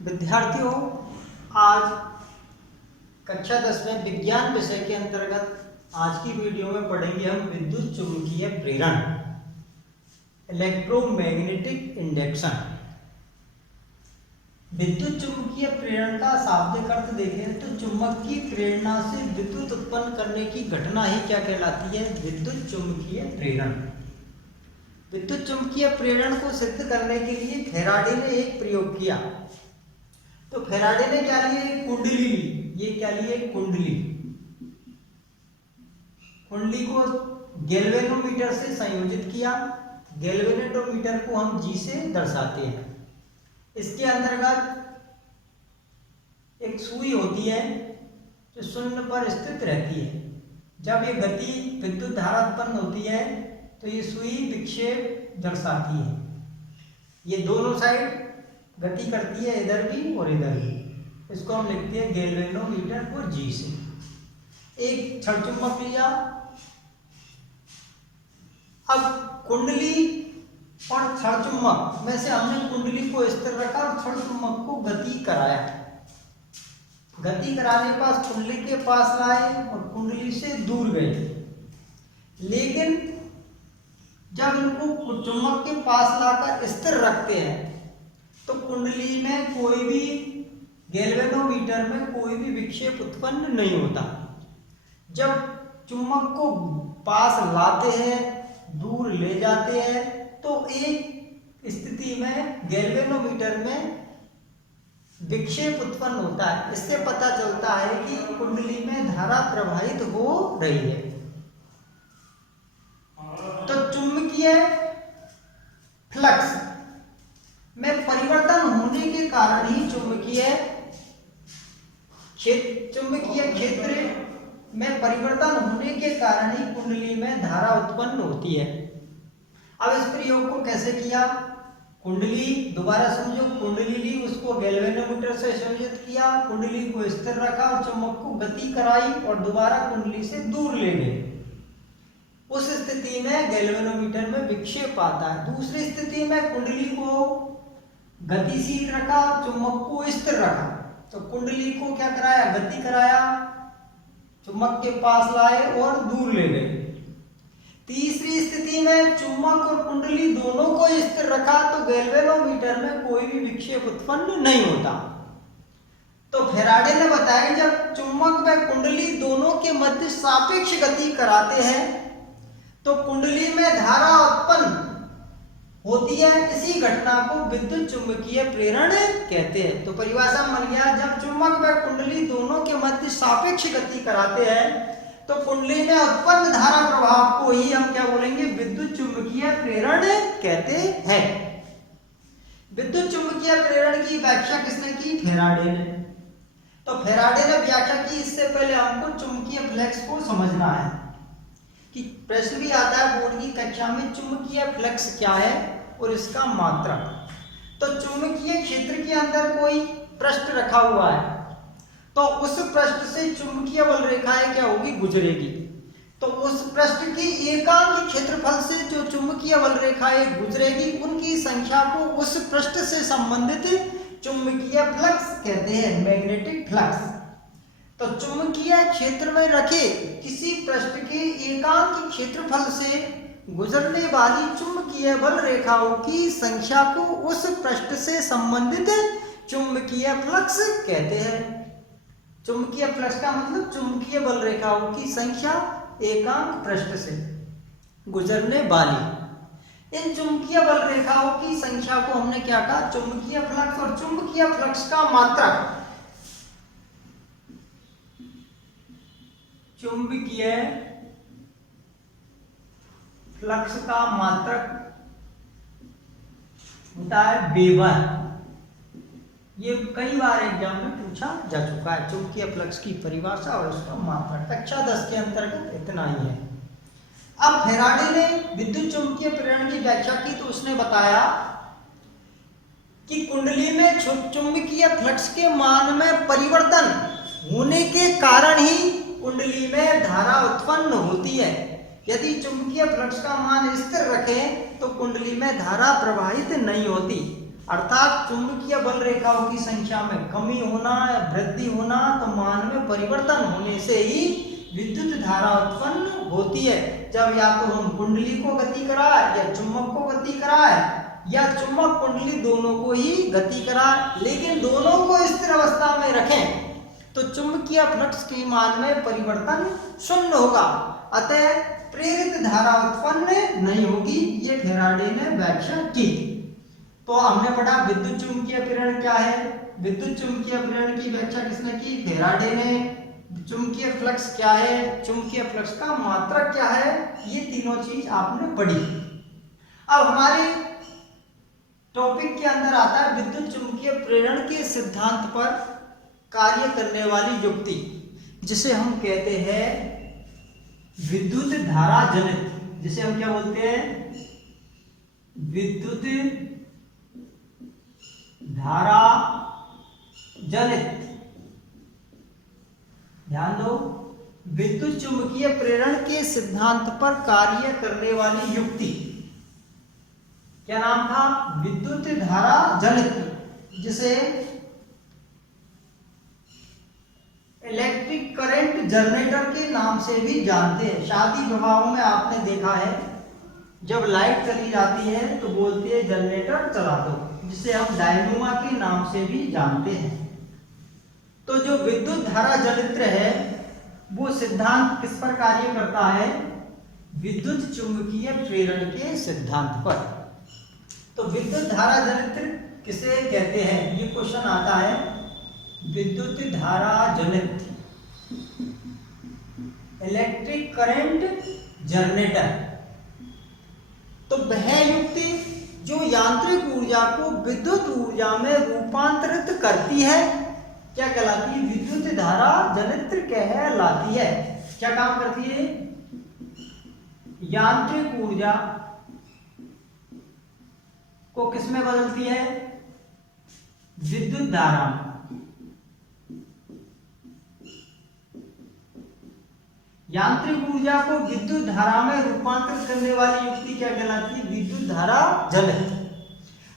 विद्यार्थियों, आज कक्षा 10 में विज्ञान विषय के अंतर्गत आज की वीडियो में पढ़ेंगे हम विद्युत चुम्बकीय प्रेरण, इलेक्ट्रोमैग्नेटिक इंडक्शन। विद्युत चुम्बकीय प्रेरण का शाब्दिक अर्थ देखें तो चुंबक की प्रेरणा से विद्युत उत्पन्न करने की घटना ही क्या कहलाती है? विद्युत चुम्बकीय प्रेरण। विद्युत चुम्बकीय प्रेरण को सिद्ध करने के लिए फैराडे ने एक प्रयोग किया। तो फैराडे ने क्या लिए? कुंडली ली। ये क्या लिए? कुंडली। कुंडली को गैल्वेनोमीटर से संयोजित किया। गैल्वेनोमीटर को हम जी से दर्शाते हैं। इसके अंतर्गत एक सुई होती है जो शून्य पर स्थित रहती है। जब ये गति विद्युत धारा उत्पन्न होती है तो ये सुई विक्षेप दर्शाती है। ये दोनों साइड गति करती है, इधर भी और इधर भी। इसको हम लिखते हैं गैल्वेनोमीटर को जी से। एक छड़ चुंबक लिया। अब कुंडली और छड़ चुंबक में से हमने कुंडली को स्थिर रखा और छड़ चुंबक को गति कराया। गति कराने के पास कुंडली के पास लाए और कुंडली से दूर गए। लेकिन जब इनको चुंबक के पास लाकर स्थिर रखते हैं तो कुंडली में कोई भी, गैल्वेनोमीटर में कोई भी विक्षेप उत्पन्न नहीं होता। जब चुंबक को पास लाते हैं, दूर ले जाते हैं, तो एक स्थिति में गैल्वेनोमीटर में विक्षेप उत्पन्न होता है। इससे पता चलता है कि कुंडली में धारा प्रवाहित हो रही है। तो चुंबकीय फ्लक्स में परिवर्तन होने के कारण ही चुंबकीय क्षेत्र में परिवर्तन होने के कारण ही कुंडली में धारा उत्पन्न होती है। अब इस प्रयोग को कैसे किया? कुंडली, दोबारा समझो, कुंडली ली, उसको गैल्वेनोमीटर से संयोजित किया, कुंडली को स्थिर रखा और चुंबक को गति कराई और दोबारा कुंडली से दूर ले गए। उस स्थिति में गैल्वेनोमीटर में विक्षेप आता है। दूसरी स्थिति में कुंडली को गतिशील रखा, चुंबक को स्थिर रखा। तो कुंडली को क्या कराया? गति कराया, चुंबक के पास लाए और दूर ले गए। तीसरी स्थिति में चुंबक और कुंडली दोनों को स्थिर रखा तो गैल्वेनोमीटर में कोई भी विक्षेप उत्पन्न नहीं होता। तो फैराडे ने बताया जब चुंबक व कुंडली दोनों के मध्य सापेक्ष गति कराते हैं तो कुंडली में धारा उत्पन्न होती है। इसी घटना को विद्युत चुम्बकीय प्रेरण कहते हैं। तो परिभाषा बन गया, जब चुंबक व कुंडली दोनों के मध्य सापेक्ष गति कराते हैं तो कुंडली में उत्पन्न धारा प्रवाह को ही हम क्या बोलेंगे? विद्युत चुम्बकीय प्रेरण कहते हैं। विद्युत चुम्बकीय प्रेरण की व्याख्या किसने की? फैराडे ने। तो फैराडे ने व्याख्या की। इससे पहले हमको चुंबकीय फ्लक्स को समझना है कि प्रश्न भी आता है बोर्ड की कक्षा में, चुंबकीय फ्लक्स क्या है और इसका मात्रक। तो चुंबकीय क्षेत्र के अंदर कोई पृष्ठ रखा हुआ है तो उस पृष्ठ से चुंबकीय बल रेखाएं क्या होगी? गुजरेगी। तो उस पृष्ठ की एकांक क्षेत्रफल से जो चुंबकीय बल रेखाएं गुजरेगी उनकी संख्या को उस पृष्ठ से संबंधित चुंबकीय फ्लक्स कहते हैं, मैग्नेटिक फ्लक्स। तो चुंबकीय क्षेत्र में रखे किसी पृष्ठ के एकांक क्षेत्रफल से गुजरने वाली चुंबकीय बल रेखाओं की संख्या को उस पृष्ठ से संबंधित चुंबकीय फ्लक्स कहते हैं। चुंबकीय फ्लक्स का मतलब चुंबकीय बल रेखाओं की संख्या एकांक पृष्ठ से गुजरने वाली। इन चुंबकीय बल रेखाओं की संख्या को हमने क्या कहा? चुंबकीय फ्लक्स। और चुंबकीय फ्लक्स का मात्रक, चुंबकीय फ्लक्स का मात्रक होता है वेबर। ये कई बार एग्जाम में पूछा जा चुका है, चुंबकीय फ्लक्स की परिभाषा और उसका मात्रक। कक्षा 10 के अंतर्गत इतना ही है। अब फैराडे ने विद्युत चुंबकीय प्रेरण की व्याख्या की तो उसने बताया कि कुंडली में चुंबकीय फ्लक्स के मान में परिवर्तन होने के कारण ही कुंडली में धारा उत्पन्न होती है। यदि चुंबकीय फ्लक्स का मान स्थिर रखें तो कुंडली में धारा प्रवाहित नहीं होती। अर्थात चुंबकीय बल रेखाओं की संख्या में कमी होना या वृद्धि होना तो मान में परिवर्तन होने से ही विद्युत धारा उत्पन्न होती है। जब या तो हम कुंडली को गति कराए या चुंबक को गति कराए या चुंबक कुंडली दोनों को ही गति कराए, लेकिन दोनों को स्थिर अवस्था में रखें तो चुंबकीय फ्लक्स के मान में परिवर्तन शून्य होगा, अतः प्रेरित धारा उत्पन्न नहीं होगी। ये फैराडे ने व्याख्या की। तो हमने पढ़ा विद्युत चुंबकीय प्रेरण क्या है। विद्युत चुंबकीय प्रेरण की व्याख्या किसने की? फैराडे ने। चुंबकीय फ्लक्स क्या है, चुंबकीय फ्लक्स का मात्रक क्या है, ये तीनों चीज आपने पढ़ी। अब हमारे टॉपिक के अंदर आता है विद्युत चुंबकीय प्रेरण के सिद्धांत पर कार्य करने वाली युक्ति, जिसे हम कहते हैं विद्युत धारा जनित, जिसे हम क्या बोलते हैं? विद्युत धारा जनित। ध्यान दो, विद्युत चुंबकीय प्रेरण के सिद्धांत पर कार्य करने वाली युक्ति, क्या नाम था? विद्युत धारा जनित, जिसे इलेक्ट्रिक करंट जनरेटर के नाम से भी जानते हैं। शादी विवाहों में आपने देखा है जब लाइट चली जाती है तो बोलते हैं जनरेटर चला दो, जिसे हम डायनोमा के नाम से भी जानते हैं। तो जो विद्युत धारा जनित्र है वो सिद्धांत किस पर कार्य करता है? विद्युत चुंबकीय प्रेरण के सिद्धांत पर। तो विद्युत धारा जनित्र किसे कहते हैं, ये क्वेश्चन आता है। विद्युत धारा जनित, इलेक्ट्रिक करंट जनरेटर, तो वह युक्ति जो यांत्रिक ऊर्जा को विद्युत ऊर्जा में रूपांतरित करती है, क्या कहलाती है? विद्युत धारा जनित्र कहलाती है। क्या काम करती है? यांत्रिक ऊर्जा को किसमें बदलती है? विद्युत धारा। यांत्रिक ऊर्जा को विद्युत धारा में रूपांतरित करने वाली युक्ति क्या कहलाती है? विद्युत धारा जनित।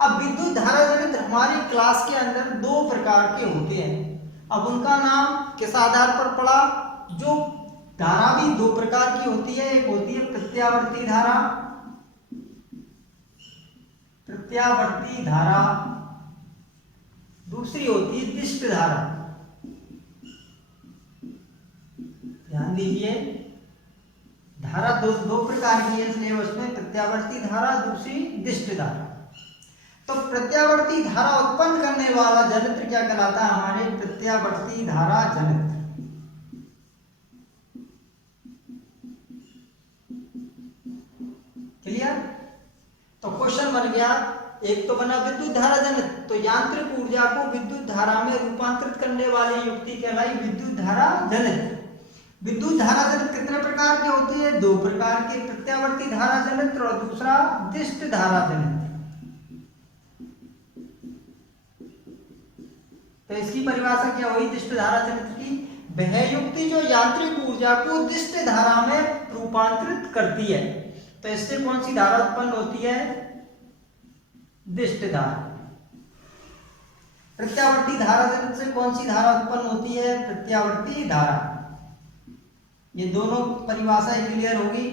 अब विद्युत धारा जनित हमारी क्लास के अंदर दो प्रकार के होते हैं। अब उनका नाम किस आधार पर पड़ा? जो धारा भी दो प्रकार की होती है, एक होती है प्रत्यावर्ती धारा, प्रत्यावर्ती धारा, दूसरी होती है दिष्ट धारा। ध्यान दीजिए, धारा दो प्रकार की है सिलेबस में, प्रत्यावर्ती धारा, दूसरी दिष्ट धारा। तो प्रत्यावर्ती धारा उत्पन्न करने वाला जनित्र क्या कहलाता है? हमारे प्रत्यावर्ती धारा जनित्र। क्लियर? तो क्वेश्चन बन गया, एक तो बना विद्युत धारा जनित, तो यांत्रिक ऊर्जा को विद्युत धारा में रूपांतरित करने वाली युक्ति कहलाई विद्युत धारा जनित। विद्युत धारा जनित कितने प्रकार की होती है? दो प्रकार के, प्रत्यावर्ती धारा जनित और दूसरा दिष्ट धारा जनित। तो इसकी परिभाषा क्या हुई दिष्ट धारा जनित की? वह युक्ति जो यांत्रिक ऊर्जा को दिष्ट धारा में रूपांतरित करती है। तो इससे कौन सी धारा उत्पन्न होती है? दिष्ट धारा। प्रत्यावर्ती धारा जनित से कौन सी धारा उत्पन्न होती है? प्रत्यावर्ती धारा। ये दोनों परिभाषाएं क्लियर होगी।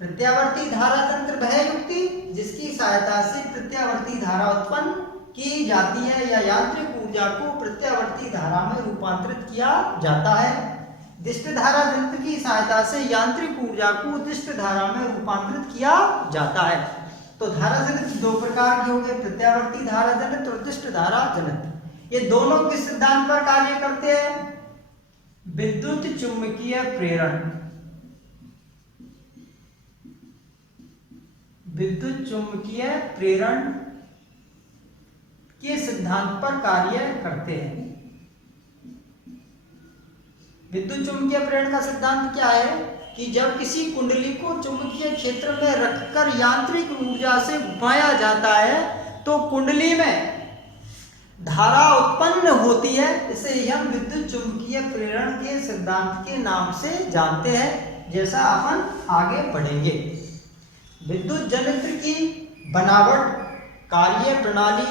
प्रत्यावर्ती धारा तंत्र वह युक्ति जिसकी सहायता से प्रत्यावर्ती धारा उत्पन्न की जाती है या यांत्रिक ऊर्जा को प्रत्यावर्ती धारा में रूपांतरित किया जाता है। दिष्ट धारा जनित्र की सहायता से यांत्रिक ऊर्जा को दिष्ट धारा में रूपांतरित किया जाता है। तो धारा जनित दो प्रकार के हो गए, प्रत्यावर्ती धारा जनित और दिष्ट धारा जनित। ये दोनों किस सिद्धांत पर कार्य करते हैं? विद्युत चुंबकीय प्रेरण। विद्युत चुंबकीय प्रेरण के सिद्धांत पर कार्य करते हैं। विद्युत चुंबकीय प्रेरण का सिद्धांत क्या है कि जब किसी कुंडली को चुंबकीय क्षेत्र में रखकर यांत्रिक ऊर्जा से घुमाया जाता है तो कुंडली में धारा उत्पन्न होती है। इसे हम विद्युत चुंबकीय प्रेरण के सिद्धांत के नाम से जानते हैं, जैसा अपन आगे पढ़ेंगे। विद्युत जनित्र की बनावट कार्य प्रणाली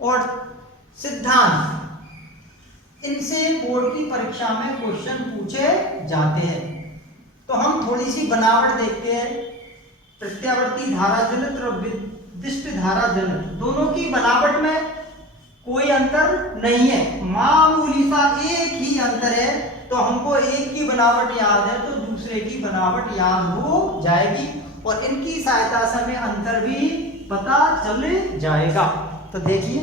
और सिद्धांत, इनसे बोर्ड की परीक्षा में क्वेश्चन पूछे जाते हैं। तो हम थोड़ी सी बनावट देखते हैं। प्रत्यावर्ती धारा जनित्र और विशिष्ट धारा जनित्र, दोनों की बनावट में कोई अंतर नहीं है, मामूली सा एक ही अंतर है। तो हमको एक की बनावट याद है तो दूसरे की बनावट याद हो जाएगी, और इनकी सहायता से हमें अंतर भी पता चल जाएगा। तो देखिए,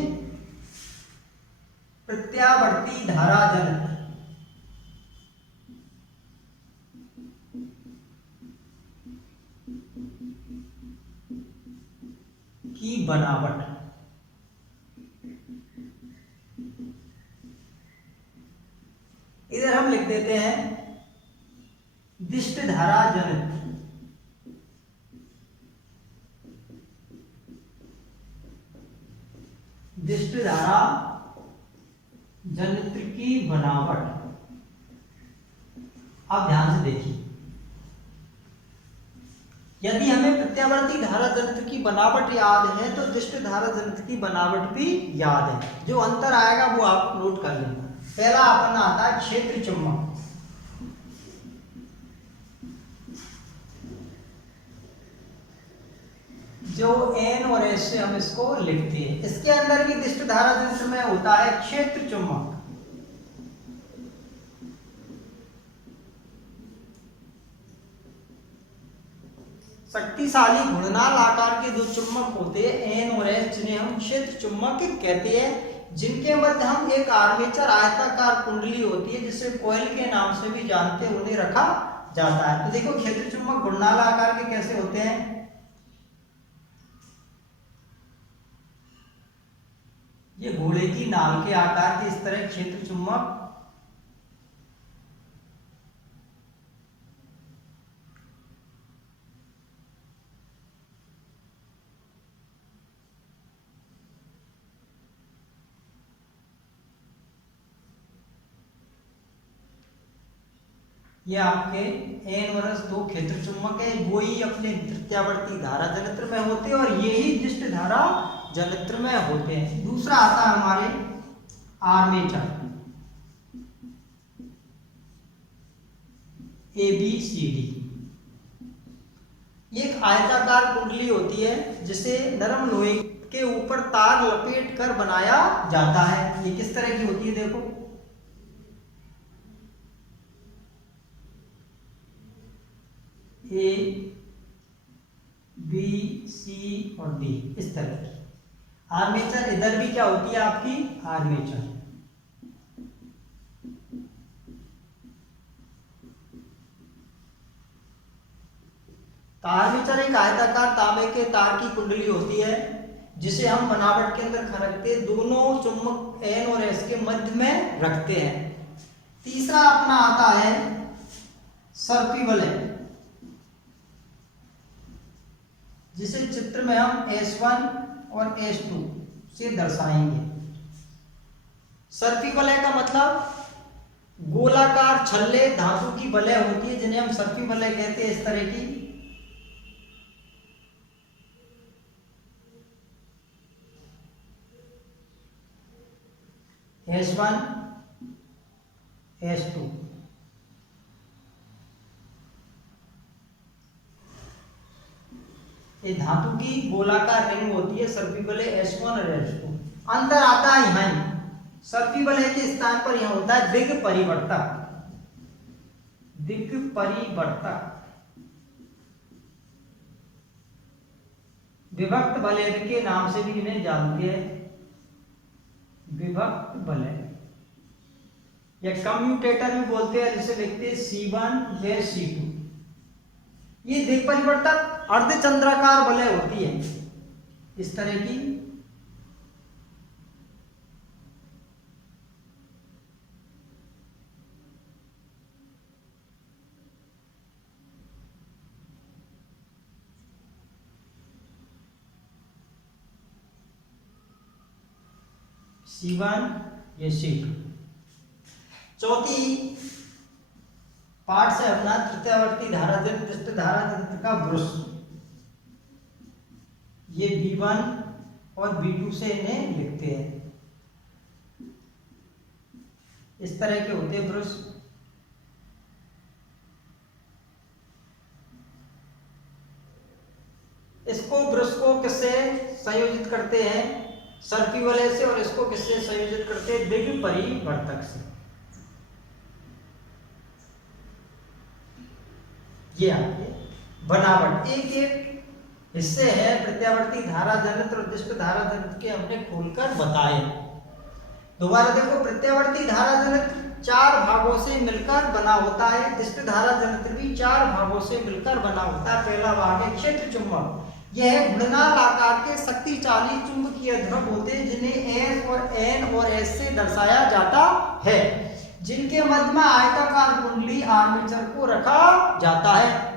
प्रत्यावर्ती धारा जनित्र की बनावट, इधर हम लिख देते हैं विशिष्ट धारा जनित्र, विशिष्ट धारा जनित्र की बनावट। अब ध्यान से देखिए, यदि हमें प्रत्यावर्ती धारा जनित्र की बनावट याद है तो विशिष्ट धारा जनित्र की बनावट भी याद है। जो अंतर आएगा वो आप नोट कर लेना। पहला अपना आता है क्षेत्र चुंबक। जो N और S से हम इसको लिखते हैं, इसके अंदर भी विशिष्ट धारा जनित्र में होता है क्षेत्र चुंबक। शक्तिशाली घूर्णनाल आकार के दो चुंबक होते हैं N और S, जिन्हें हम क्षेत्र चुंबक कहते हैं, जिनके मध्य हम एक आर्मेचर आयताकार कुंडली होती है जिसे कॉइल के नाम से भी जानते हैं, उन्हें रखा जाता है। तो देखो, क्षेत्र चुंबक घूर्णनाल आकार के कैसे होते हैं। ये घोड़े की नाल के आकार के इस तरह क्षेत्र चुंबक ये आपके N और S दो क्षेत्र चुंबक है, वो ही अपने प्रत्यावर्ती धारा जनित्र में होते हैं और यही विशिष्ट धारा जनित्र में होते हैं। दूसरा आता है हमारे आर्मेचर, ABCD। ये एक आयताकार कुंडली होती है जिसे नरम लोहे के ऊपर तार लपेट कर बनाया जाता है। ये किस तरह की होती है, देखो, A, B, C और D, इस तरह की। आर्मेचर इधर भी क्या होती है आपकी आर्मेचर। आर्मेचर एक आयताकार तांबे के तार की कुंडली होती है जिसे हम बनावट के अंदर खरकते दोनों चुंबक N और S के मध्य में रखते हैं। तीसरा अपना आता है सर्पी वलय, जिसे चित्र में हम S1 और S2 से दर्शाएंगे। सर्पी वलय का मतलब गोलाकार छल्ले धातु की वलय होती है जिन्हें हम सर्पी वलय कहते हैं। इस तरह की S1 S2, ये धातु की गोलाकार रिंग होती है सर्पी वलय S1 और S2। अंतर आता है यहाँ, सर्पी वलय के स्थान पर यह होता है दिग परिवर्तक। दिग परिवर्तक विभक्त वलय के नाम से भी इन्हें जानते हैं, विभक्त वलय या कम्यूटेटर भी बोलते हैं, जिसे लिखते हैं C1 या C2। ये दिग परिवर्तक अर्धचंद्राकार वलय होती है इस तरह की। C1 या C2। चौथी पाठ से अपना तृतीयावर्ती धारा जनित्र, धारा जनित्र का ब्रुश। ये B1 और B2 से इन्हें लिखते हैं। इस तरह के होते हैं ब्रश। इसको ब्रश को किससे संयोजित करते हैं? सर्पी वलय से। और इसको किससे संयोजित करते हैं? दिग् परिवर्तक से। ये आपके बनावट एक एक हिस्से है प्रत्यावर्ती धारा जनित्र और दिष्ट धारा जनित्र के हमने खोलकर बताए। दोबारा देखो, प्रत्यावर्ती धारा जनित्र 4 भागों से मिलकर बना होता है। दिष्ट धारा जनित्र भी 4 भागों से मिलकर बना होता है। पहला भाग है क्षेत्र चुंबक। यह घुंडनाल आकार के शक्तिशाली चुंबकीय ध्रुव होते हैं जिन्हें S और N और S से दर्शाया जाता है, जिनके मध्य में आयताकार कुंडली आर्मेचर को रखा जाता है।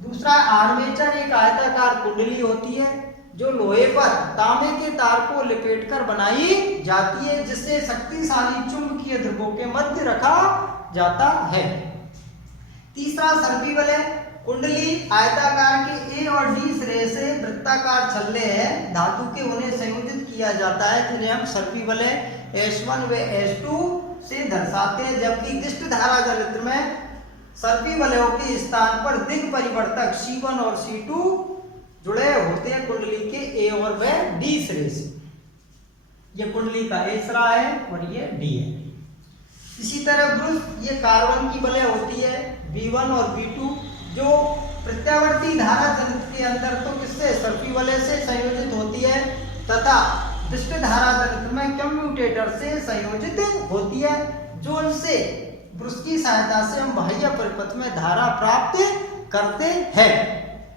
दूसरा, आर्मेचर एक आयताकार कुंडली होती है जो लोहे पर तांबे के तार को लपेटकर बनाई जाती है, जिससे शक्तिशाली चुंबकीय ध्रुवों के मध्य रखा जाता है। तीसरा, सर्पी वलय। कुंडली आयताकार के A और D सिरे से वृत्ताकार छल्ले हैं धातु के, उन्हें संयोजित किया जाता है जिन्हें हम सर्पी वलय S1 व S2 से दर्शाते हैं। जबकि दिष्ट धारा जनित्र में सर्पी वलयों के स्थान पर दिग् परिवर्तक C1 और C2 जुड़े होते हैं कुंडली के A और व D सिरे से। ये कुंडली का A सिरा है और ये D है। इसी तरह ब्रुश, ये कार्बन की वलय होती है B1 और B2 जो प्रत्यावर्ती धारा जनित्र के अंदर तो किससे? सर्पी वलय से संयोजित होती है तथा दिष्ट धारा जनित्र में कम्यूटेटर से संयोजित होती है, जो इनसे ब्रुश की सहायता से हम बाह्य परिपथ में धारा प्राप्त करते हैं।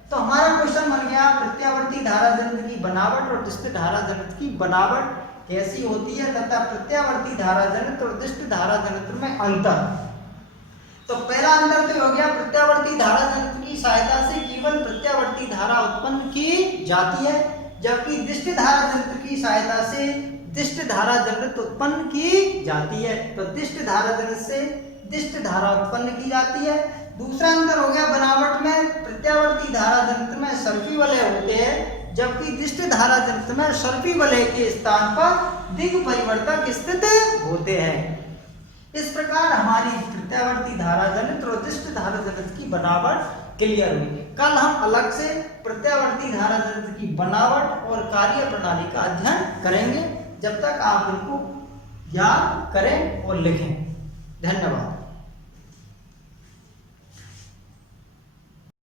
तो हमारा क्वेश्चन बन गया प्रत्यावर्ती धारा जनित्र की बनावट और दिष्ट धारा जनित्र की बनावट कैसी होती है तथा प्रत्यावर्ती धारा जनित्र और दिष्ट धारा जनित्र में अंतर। तो पहला अंतर तो हो गया, प्रत्यावर्ती धारा जनित्र की सहायता से केवल प्रत्यावर्ती धारा उत्पन्न की जाती है, जबकि दिष्ट धारा जनित्र की सहायता से दिष्ट धारा जनित्र उत्पन्न की जाती है। तो दिष्ट धारा जनित्र से दिष्ट धारा उत्पन्न की जाती है। दूसरा अंतर हो गया बनावट में, प्रत्यावर्ती धारा जनित्र में सर्पी वलय होते हैं, जबकि दिष्ट धारा जनित्र में सर्पी वलय के स्थान पर दिग् परिवर्तक स्थित होते हैं। इस प्रकार हमारी प्रत्यावर्ती धारा जनित्र और दिष्ट धारा जनित्र की बनावट क्लियर हुई। कल हम अलग से प्रत्यावर्ती धारा जनित्र की बनावट और कार्य प्रणाली का अध्ययन करेंगे। जब तक आप इनको याद करें और लिखें। धन्यवाद।